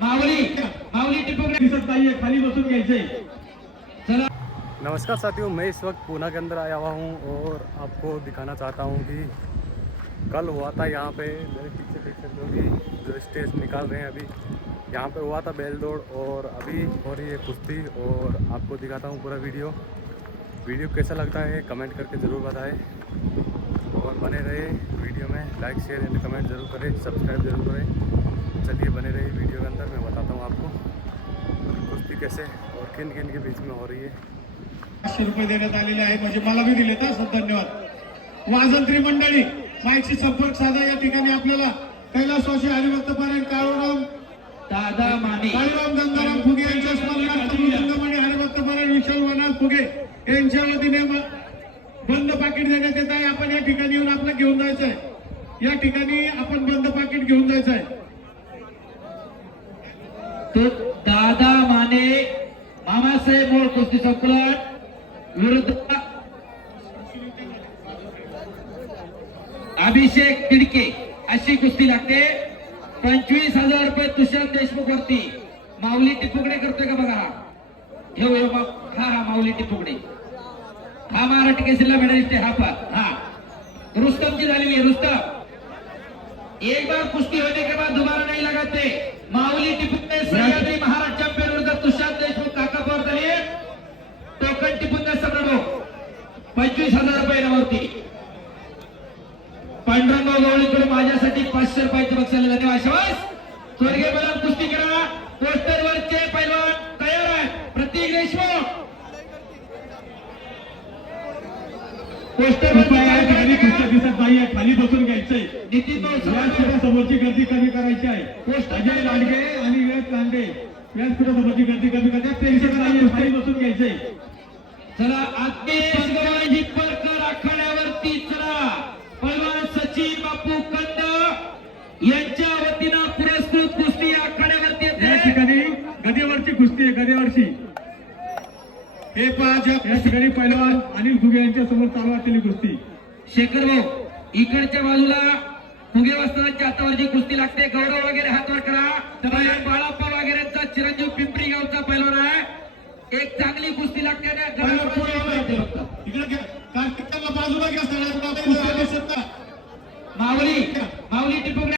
माऊली माऊली टिपक दिसत नाहीये, खाली बसून घ्यायचे। चला। नमस्कार साथियों, मैं इस वक्त पूना के अंदर आया हुआ हूँ और आपको दिखाना चाहता हूँ कि कल हुआ था यहाँ पे, मेरे पीछे देख सकते हो कि जो स्टेज निकाल रहे हैं अभी, यहाँ पे हुआ था बैल दौड़ और अभी हो रही है कुश्ती। और आपको दिखाता हूँ पूरा वीडियो कैसा लगता है कमेंट करके ज़रूर बताएं और बने रहे वीडियो में। लाइक शेयर एंड कमेंट जरूर करें, सब्सक्राइब जरूर करें। चलिए बने रहे वीडियो के अंदर, मैं बताता हूँ आपको कुश्ती कैसे और किन किन के बीच में हो रही है। 500 रुपये देण्यात आलेले आहे, म्हणजे मला भी दिले तर धन्यवाद। वाजंत्री मंडळी माईकशी संपर्क साधा। या ठिकाणी आपल्याला कैलासवासी हरिभक्त पारायण काळूराम दादा माने काळूराम गंगाराम फुगे यांच्या स्मरणार्थ गंगामाने हरिभक्त पारायण विशाल वनाथ फुगे यांच्या वतीने बंद पाकिट देण्यात येत आहे। आपण या ठिकाणी येऊन आपलं घेऊन जायचं आहे। या ठिकाणी आपण बंद पाकिट घेऊन जायचं आहे। तो दादा माने मामासाहेब मोळ कुस्ती संकुलन विरुद्ध अभिषेक तिडके अशी कुस्ती लागते। 25,000 रुपये तुषार देशमुख वरती। माऊली टिपुकडे करतोय का बघा, हा माऊली टिपुकडे, हा महाराष्ट्र केसरीला मेडलिस्ट आहे। हा पण हा रुस्तमची झालेली है। रुस्तम एक बार कुश्ती होने के बाद दोबारा नहीं लगाते। माऊली टिपुकडे सह्याद्री महाराष्ट्र चॅम्पियन विरुद्ध तुषार देशमुख काका पवार झाले। टोकन टिपून द्या सगळं। 25,000 रुपये नावरती। पांडुरंग गवळीकडे माझ्यासाठी 500 रुपयाचे बक्षीस आले। धन्यवाद शाबास। स्वर्गीय बलराम कुस्ती करा। पोस्टर वरचे पैलवान तयार आहे। प्रतीक देशमुख पोस्टर ठिकाणी कुस्त्या दिसत नाहीये, खाली बसून घ्यायचंय। नितीन समोरची गर्दी कमी करायची आहे। अजय लांडगे आणि विवेक लांडे व्यासपीठासमोरची गर्दी कमी करतात। प्रेक्षकांनी खाली बसून घ्यायचंय। चला आत्मेश गवाजी परकर आखाड्यावरती चला। पैलवान सचिन बापू कंद यांच्या वतीनं पुरस्कृत कुस्ती आखाड्यावरती या येते। ठिकाणी गदेवरची कुस्ती आहे, गदेवरची। हे पहा, या ठिकाणी पैलवान अनिल फुगे यांच्या समोर चालू असलेली कुस्ती। शेखर भाऊ इकडच्या बाजूला फुगे वस्त्रांच्या हातावरची कुस्ती लागते। गौरव वगैरे हातवर करा। पैलवान बाळाप्पा वगैरेंचा चिरंजीव पिंपरी गावचा पैलवान आहे। एक चांगला